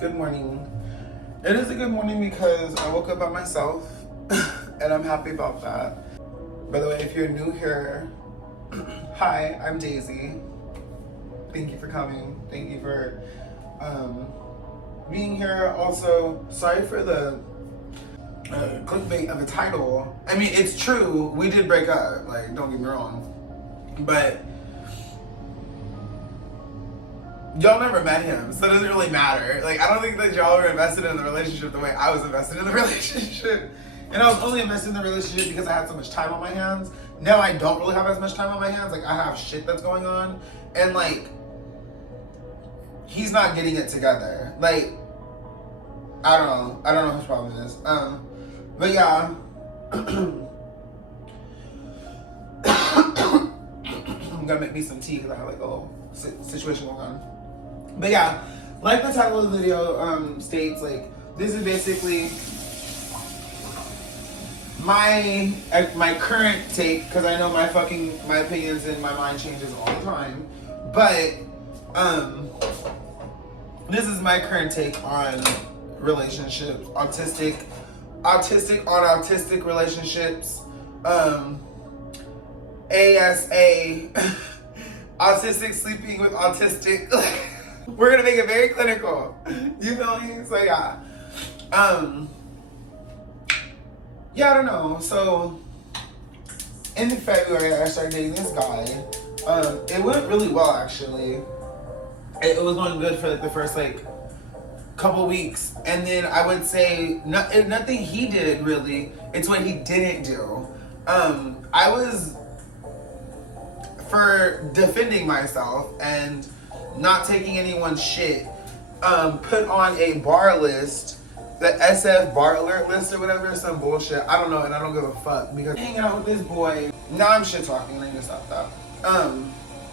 Good morning. It is a good morning because I woke up by myself and I'm happy about that. By the way, if you're new here, hi, I'm Daisy. Thank you for coming. Thank you for being here. Also, sorry for the clickbait of a title. I mean, it's true. We did break up. Like, don't get me wrong. But y'all never met him, so it doesn't really matter. Like, I don't think that y'all were invested in the relationship the way I was invested in the relationship. And I was only invested in the relationship because I had so much time on my hands. Now I don't really have as much time on my hands. Like, I have shit that's going on. And, like, he's not getting it together. Like, I don't know. I don't know what his problem is. But yeah. I'm gonna make me some tea because I have, like, a little situation going on. But yeah, like the title of the video states, like, this is basically my current take, because I know my opinions and my mind changes all the time. But this is my current take on relationships, autistic relationships, ASA, autistic sleeping with autistic. We're gonna make it very clinical. You feel me? So yeah. Yeah, I don't know. So in February, I started dating this guy. It went really well, actually. It was going good for like the first like couple weeks, and then I would say nothing he did really. It's what he didn't do. I was for defending myself and not taking anyone's shit, put on a bar list, the SF bar alert list or whatever, some bullshit. I don't know, and I don't give a fuck because hanging out with this boy. Now I'm shit talking. I need to stop that.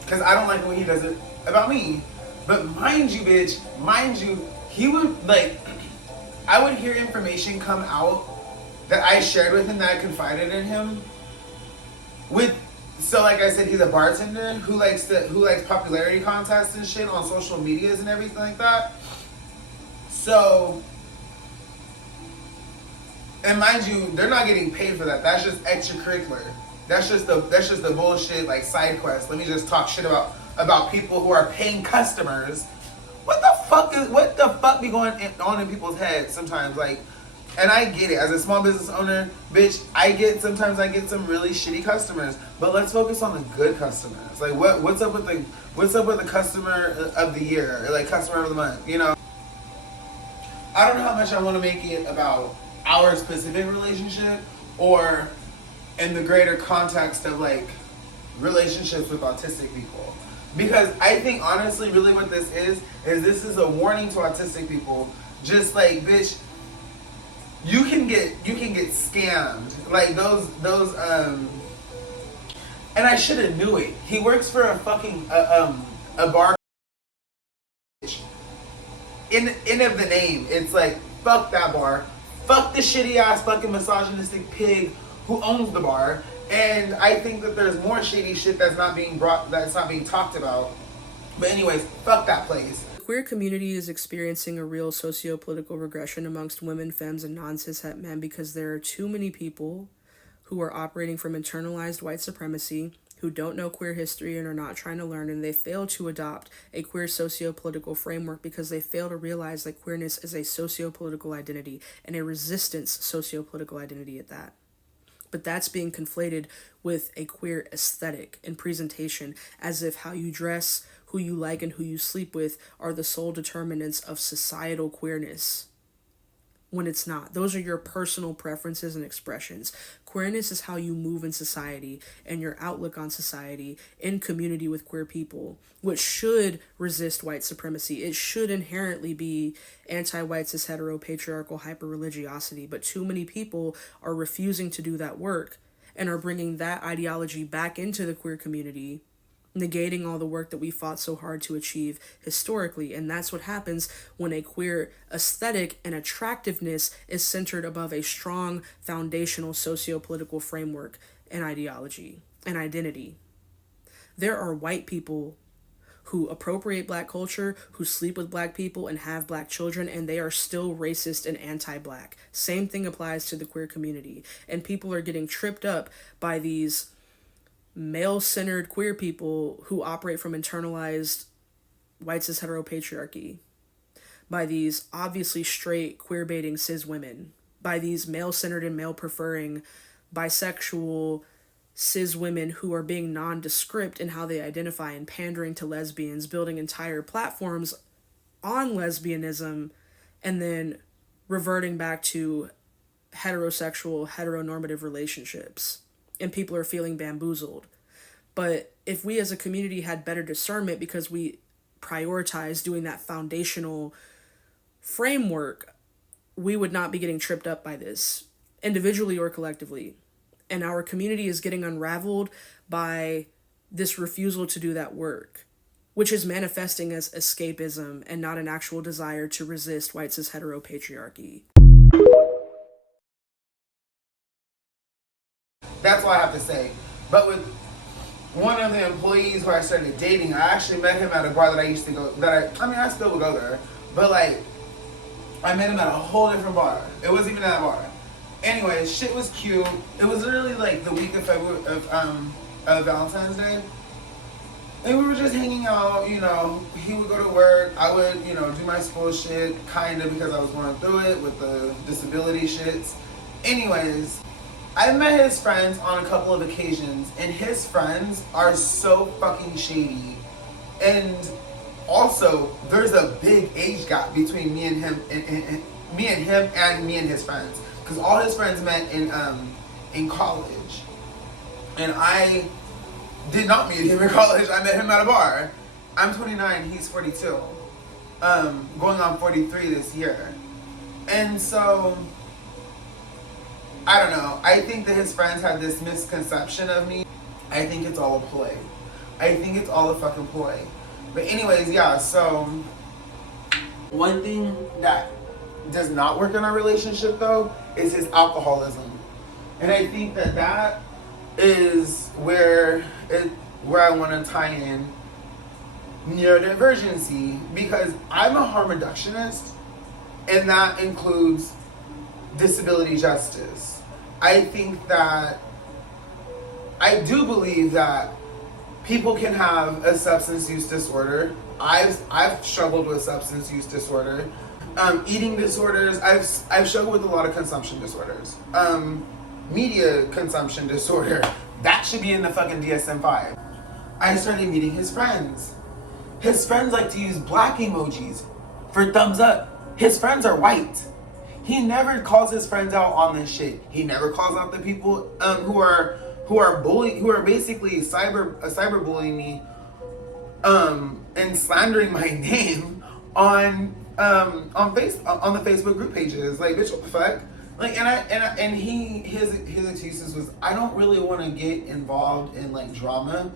Because I don't like the way he does it about me. But mind you, bitch, he would like. I would hear information come out that I shared with him, that I confided in him. So like I said, he's a bartender who likes popularity contests and shit on social medias and everything like that. So, and mind you, they're not getting paid for that. That's just extracurricular. That's just the bullshit, like, side quest. Let me just talk shit about people who are paying customers. What the fuck be going on in people's heads sometimes? Like, and I get it, as a small business owner, bitch, sometimes I get some really shitty customers. But let's focus on the good customers. Like, what's up with the customer of the year, or like customer of the month, you know? I don't know how much I want to make it about our specific relationship or in the greater context of like relationships with autistic people. Because I think honestly really what this is this is a warning to autistic people. Just like, bitch, you can get scammed. Like those and I should have knew it. He works for a fucking a bar. In of the name, it's like, fuck that bar. Fuck the shitty ass fucking misogynistic pig who owns the bar. And I think that there's more shady shit that's not being talked about. But anyways, fuck that place. The queer community is experiencing a real socio-political regression amongst women, femmes, and non-cishet men because there are too many people who are operating from internalized white supremacy, who don't know queer history and are not trying to learn, and they fail to adopt a queer socio-political framework because they fail to realize that queerness is a socio-political identity and a resistance socio-political identity at that. But that's being conflated with a queer aesthetic and presentation, as if how you dress, who you like, and who you sleep with are the sole determinants of societal queerness, when it's not. Those are your personal preferences and expressions. Queerness is how you move in society and your outlook on society in community with queer people, which should resist white supremacy. It should inherently be anti-white, cis, hetero, patriarchal hyper-religiosity, but too many people are refusing to do that work and are bringing that ideology back into the queer community, negating all the work that we fought so hard to achieve historically. And that's what happens when a queer aesthetic and attractiveness is centered above a strong foundational socio-political framework and ideology and identity. There are white people who appropriate black culture, who sleep with black people and have black children, and they are still racist and anti-black. Same thing applies to the queer community. And people are getting tripped up by these male-centered queer people who operate from internalized white cis heteropatriarchy, by these obviously straight queer baiting cis women, by these male-centered and male-preferring bisexual cis women who are being nondescript in how they identify and pandering to lesbians, building entire platforms on lesbianism, and then reverting back to heterosexual, heteronormative relationships. And people are feeling bamboozled. But if we as a community had better discernment, because we prioritize doing that foundational framework, we would not be getting tripped up by this, individually or collectively. And our community is getting unraveled by this refusal to do that work, which is manifesting as escapism and not an actual desire to resist white cis heteropatriarchy. That's all I have to say. But with one of the employees who I started dating, I actually met him at a bar that I used to go, I still would go there, but like, I met him at a whole different bar. It wasn't even that bar. Anyway, shit was cute. It was literally like the week of February, of Valentine's Day. And we were just hanging out, you know. He would go to work. I would, you know, do my school shit, kind of, because I was going through it with the disability shits. Anyways, I met his friends on a couple of occasions, and his friends are so fucking shady. And also, there's a big age gap between me and him, and me and his friends. Because all his friends met in college. And I did not meet him in college. I met him at a bar. I'm 29, he's 42. Going on 43 this year. And so, I don't know. I think that his friends have this misconception of me. I think it's all a play. I think it's all a fucking play. But anyways, yeah, so one thing that does not work in our relationship, though, is his alcoholism. And I think that that is where I want to tie in neurodivergency, because I'm a harm reductionist, and that includes disability justice. I think that I do believe that people can have a substance use disorder. I've struggled with substance use disorder. Eating disorders, I've struggled with a lot of consumption disorders. Media consumption disorder, that should be in the fucking DSM-5. I started meeting his friends. His friends like to use black emojis for thumbs up. His friends are white. He never calls his friends out on this shit. He never calls out the people who are basically cyberbullying me and slandering my name on the Facebook group pages. Like, bitch, what the fuck? Like, his excuses was, I don't really want to get involved in like drama.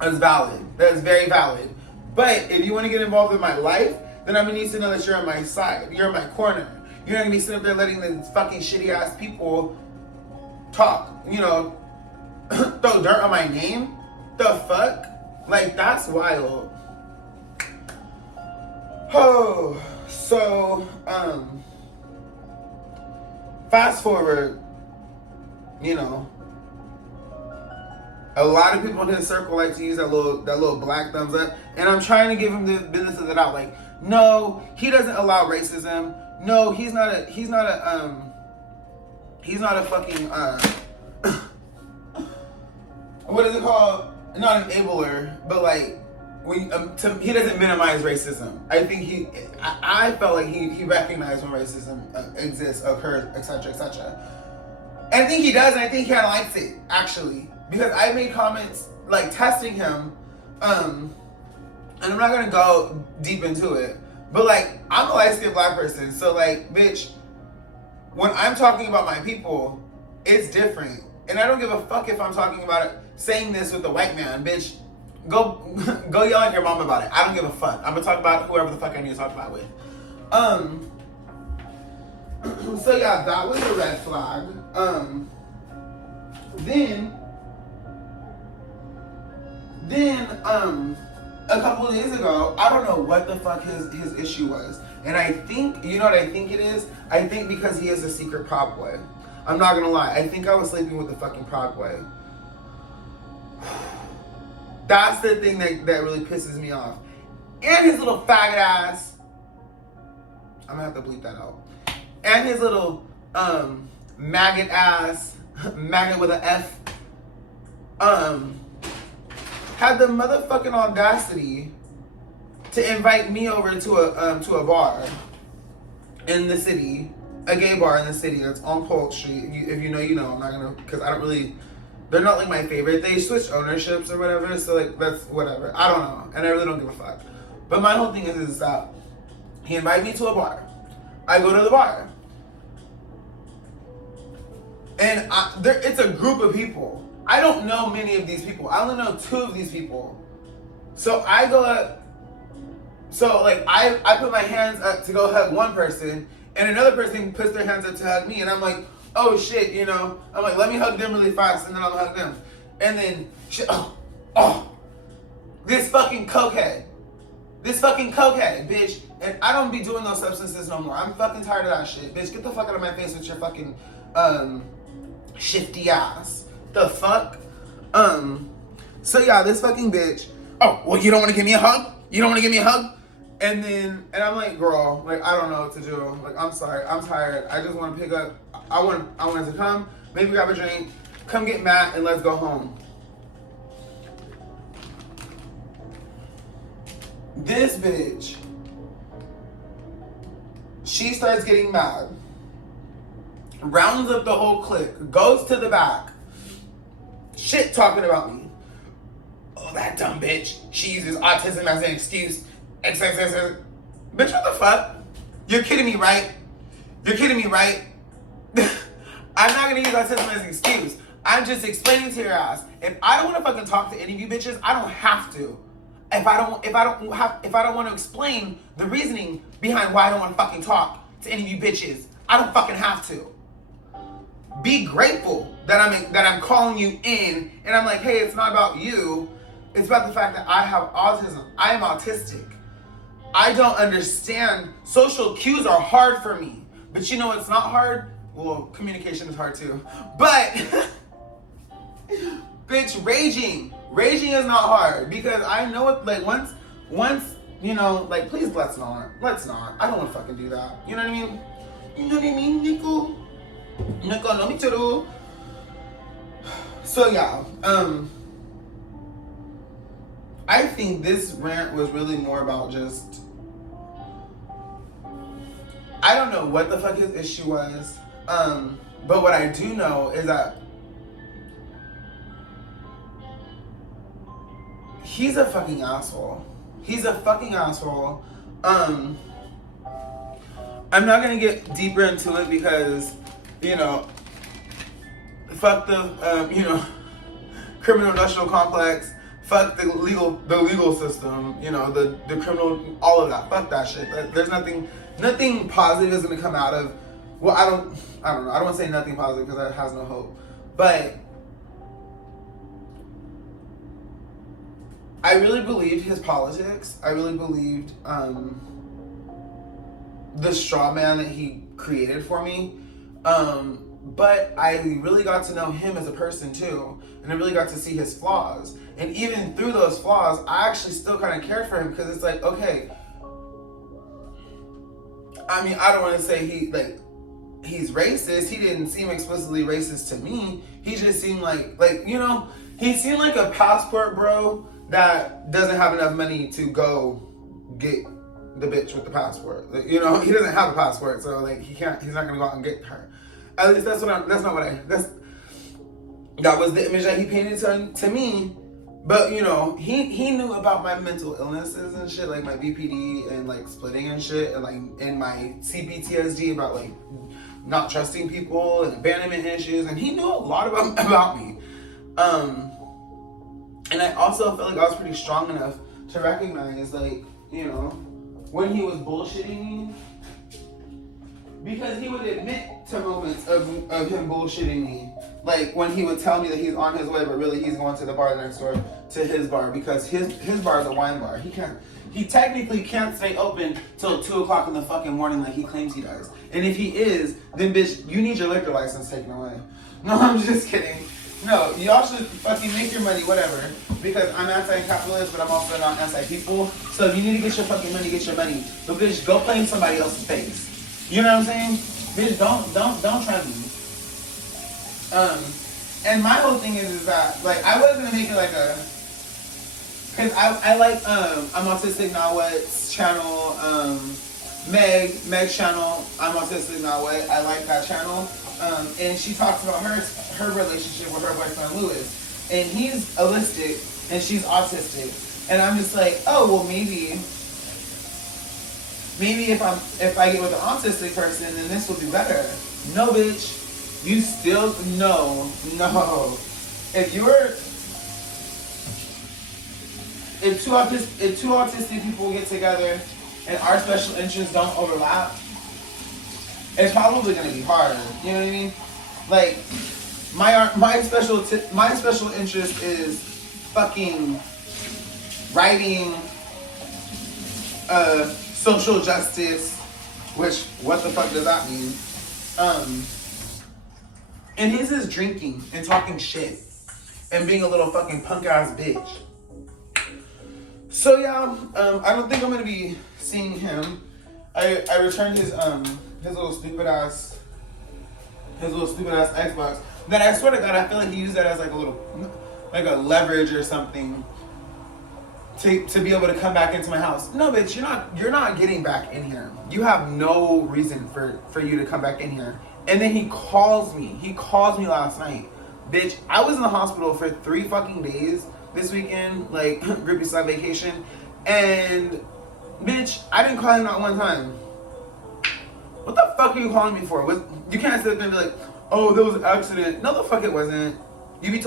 That's valid. That is very valid. But if you want to get involved in my life, then I'm gonna need to know that you're on my side. You're in my corner. You're not gonna be sitting up there letting the fucking shitty ass people talk. You know, throw dirt on my name. The fuck? Like, that's wild. Oh, so fast forward, you know, a lot of people in his circle like to use that little black thumbs up, and I'm trying to give him the benefit of the doubt. Like, no, he doesn't allow racism. No, he's not a fucking what is it called? Not an enabler, but like, when he doesn't minimize racism. I think I felt like he recognized when racism exists, occurs, etc., etc. And I think he does, and I think he kind of likes it, actually, because I made comments like testing him, and I'm not gonna go deep into it, but like, I'm a light-skinned black person, so like, bitch, when I'm talking about my people, it's different, and I don't give a fuck if I'm talking about it, saying this with a white man, bitch. Go yell at your mom about it. I don't give a fuck. I'm gonna talk about whoever the fuck I need to talk about with. So yeah, that was a red flag. Then a couple of days ago, I don't know what the fuck his issue was. And I think, you know what I think it is? I think because he is a secret prop boy. I'm not gonna lie. I think I was sleeping with the fucking prop boy. That's the thing that really pisses me off. And his little faggot ass. I'm gonna have to bleep that out. And his little maggot ass, maggot with an F, had the motherfucking audacity to invite me over to a bar in the city, a gay bar in the city that's on Polk Street. If you know, you know. I'm not gonna, because I don't really, they're not like my favorite. They switched ownerships or whatever, so like that's whatever. I don't know, and I really don't give a fuck. But my whole thing is that he invited me to a bar. I go to the bar. And it's a group of people. I don't know many of these people. I only know 2 of these people. So I go up. So like I put my hands up to go hug one person, and another person puts their hands up to hug me, and I'm like, oh shit, you know. I'm like, let me hug them really fast, and then I'll hug them. And then shit, this fucking cokehead, bitch. And I don't be doing those substances no more. I'm fucking tired of that shit, bitch. Get the fuck out of my face with your fucking shifty ass. The fuck? So yeah, this fucking bitch. Oh, well, you don't want to give me a hug? You don't want to give me a hug? And I'm like, girl, like, I don't know what to do. Like, I'm sorry, I'm tired. I just want to pick up. I wanted to come, maybe grab a drink, come get Matt, and let's go home. This bitch, she starts getting mad, rounds up the whole clique, goes to the back, shit talking about me. Oh, that dumb bitch. She uses autism as an excuse. Bitch, what the fuck? You're kidding me, right? You're kidding me, right? I'm not gonna use autism as an excuse. I'm just explaining to your ass. If I don't want to fucking talk to any of you bitches, I don't have to. If I don't want to explain the reasoning behind why I don't want to fucking talk to any of you bitches, I don't fucking have to. Be grateful that I'm calling you in, and I'm like, hey, it's not about you. It's about the fact that I have autism. I am autistic. I don't understand. Social cues are hard for me. But you know what's not hard? Well, communication is hard too. But, bitch, raging. Raging is not hard. Because I know it, like, once, you know, like, please, let's not. I don't want to fucking do that. You know what I mean? You know what I mean, Nico? Nico, no me too. So, yeah, I think this rant was really more about just, I don't know what the fuck his issue was, but what I do know is that he's a fucking asshole. He's a fucking asshole. I'm not gonna get deeper into it because, you know, fuck the, you know, criminal industrial complex. Fuck the legal system, you know, the criminal, all of that. Fuck that shit. There's nothing positive is gonna come out of. Well, I don't know. I don't want to say nothing positive because that has no hope. But I really believed his politics. I really believed the straw man that he created for me. But I really got to know him as a person too, and I really got to see his flaws. And even through those flaws, I actually still kind of cared for him because it's like, okay, I mean, I don't want to say he's racist. He didn't seem explicitly racist to me. He just seemed like, you know, he seemed like a passport bro that doesn't have enough money to go get the bitch with the passport. Like, you know, he doesn't have a passport, so like he's not gonna go out and get her. At least that was the image that he painted to me. But, you know, he knew about my mental illnesses and shit, like my BPD and like splitting and shit, and like and my CPTSD about like not trusting people and abandonment issues, and he knew a lot about me. And I also felt like I was pretty strong enough to recognize, like, you know, when he was bullshitting me, because he would admit to moments of him bullshitting me. Like when he would tell me that he's on his way, but really he's going to the bar next door to his bar because his bar is a wine bar. He technically can't stay open till 2 o'clock in the fucking morning like he claims he does. And if he is, then bitch, you need your liquor license taken away. No, I'm just kidding. No, y'all should fucking make your money, whatever. Because I'm anti-capitalist, but I'm also not anti-people. So if you need to get your fucking money, get your money. But bitch, go play in somebody else's face. You know what I'm saying? Bitch, don't try me. And my whole thing is that, like, I was gonna make it like a, cause I like, I'm Autistic Now What's channel, Meg's channel, I'm Autistic Now What, I like that channel. And she talks about her relationship with her boyfriend Lewis, and he's autistic and she's autistic, and I'm just like, oh well, maybe if I get with an autistic person, then this will be better. No, bitch, you still no. If two autistic people get together and our special interests don't overlap, it's probably gonna be hard. You know what I mean? Like my special interest is fucking writing, social justice, which what the fuck does that mean? And his is drinking and talking shit and being a little fucking punk ass bitch. So yeah, I don't think I'm gonna be seeing him. I returned his little stupid ass Xbox. That I swear to God, I feel like he used that as like a leverage or something to be able to come back into my house. No, bitch, you're not getting back in here. You have no reason for you to come back in here. And then he calls me. He called me last night. Bitch, I was in the hospital for 3 fucking days this weekend, like groupie side vacation, and bitch, I didn't call him not one time. What the fuck are you calling me for? You can't sit there and be like, oh, there was an accident. No, the fuck it wasn't. You be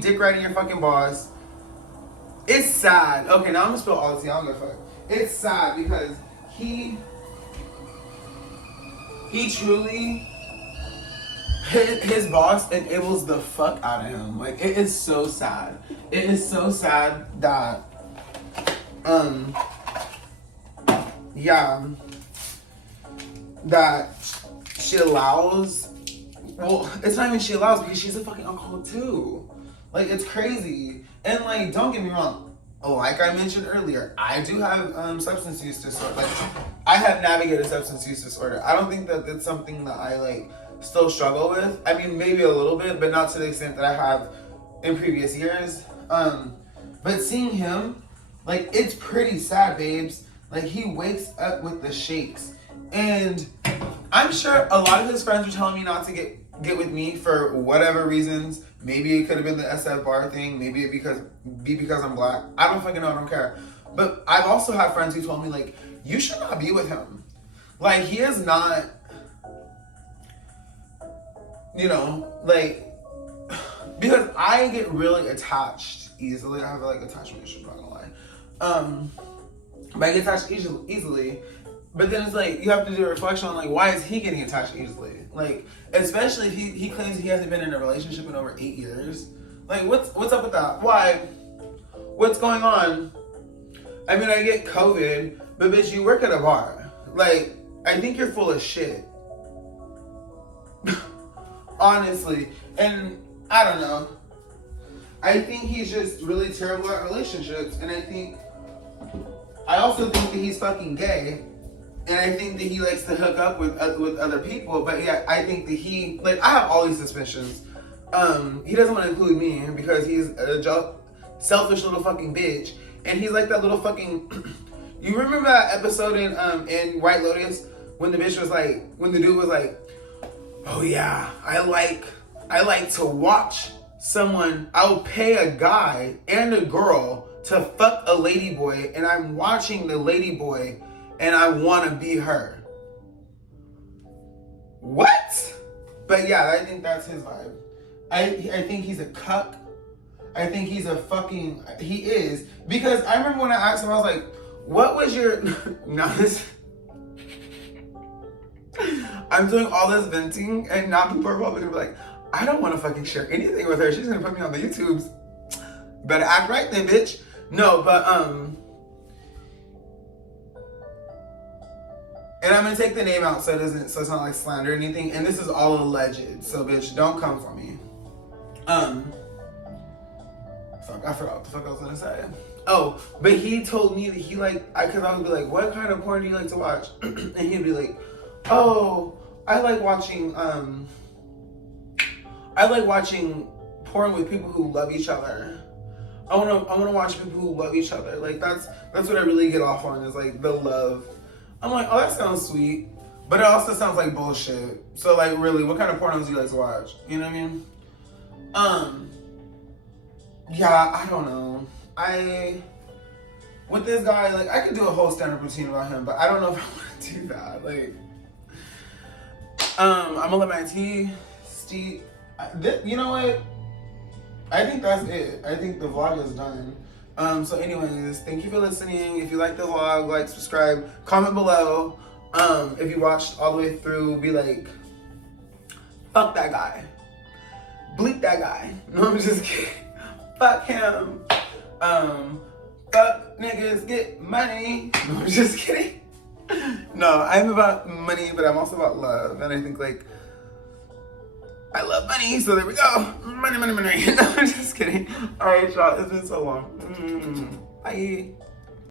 dick riding your fucking boss. It's sad. Okay, now I'm gonna spill all the tea. I don't give a fuck. It's sad because he truly, his boss enables the fuck out of him. Like, it is so sad. It is so sad that, yeah, that she allows, well, it's not even she allows because she's a fucking alcoholic too. Like, it's crazy. And like, don't get me wrong, like I mentioned earlier, I do have substance use disorder. Like, I have navigated substance use disorder. I don't think that it's something that I like still struggle with. I mean, maybe a little bit, but not to the extent that I have in previous years. But seeing him, like, it's pretty sad, babes. Like, he wakes up with the shakes. And I'm sure a lot of his friends were telling me not to get with me for whatever reasons. Maybe it could have been the SF bar thing. Maybe it because I'm black. I don't fucking know. I don't care. But I've also had friends who told me, like, you should not be with him. Like, he is not, you know, like, because I get really attached easily. I have like attachment issues, not gonna lie. But I get attached easily. But then it's like, you have to do a reflection on, like, why is he getting attached easily? Like, especially if he claims he hasn't been in a relationship in over 8 years. Like, what's up with that? Why? What's going on? I mean, I get COVID, but bitch, you work at a bar. Like, I think you're full of shit. Honestly. And I don't know. I think he's just really terrible at relationships. And I also think that he's fucking gay. And I think that he likes to hook up with other people. But yeah, I think that I have all these suspicions. He doesn't want to include me because he's a selfish little fucking bitch. And he's like that little fucking, you remember that episode in White Lotus when the dude was like, oh yeah, I like to watch someone, I'll pay a guy and a girl to fuck a ladyboy, and I'm watching the ladyboy and I want to be her. What? But yeah, I think that's his vibe. I think he's a cuck. I think he is. Because I remember when I asked him, I was like, what was your, I'm doing all this venting, and now people are probably gonna be like, I don't want to fucking share anything with her. She's gonna put me on the YouTubes. Better act right then, bitch. No, but and I'm gonna take the name out so it's not like slander or anything. And this is all alleged, so bitch, don't come for me. Fuck, I forgot what the fuck I was gonna say. Oh, but he told me that he cause I would be like, what kind of porn do you like to watch? And he'd be like, oh, I like watching porn with people who love each other. I wanna watch people who love each other. Like that's what I really get off on, is like the love. I'm like, oh, that sounds sweet, but it also sounds like bullshit. So like, really, what kind of pornos do you like to watch? You know what I mean? Yeah, I don't know. With this guy, like, I could do a whole stand-up routine about him, but I don't know if I want to do that. Like, I'm gonna let my tea steep. You know what? I think that's it. I think the vlog is done. So anyways, thank you for listening. If you like the vlog, like, subscribe, comment below. If you watched all the way through, be like, fuck that guy. Bleep that guy. No, I'm just kidding. Fuck him. Fuck niggas get money. No, I'm just kidding. No, I'm about money, but I'm also about love. And I think, like, I love money, so there we go. Money, money, money. No, I'm just kidding. All right, y'all, it's been so long. Bye.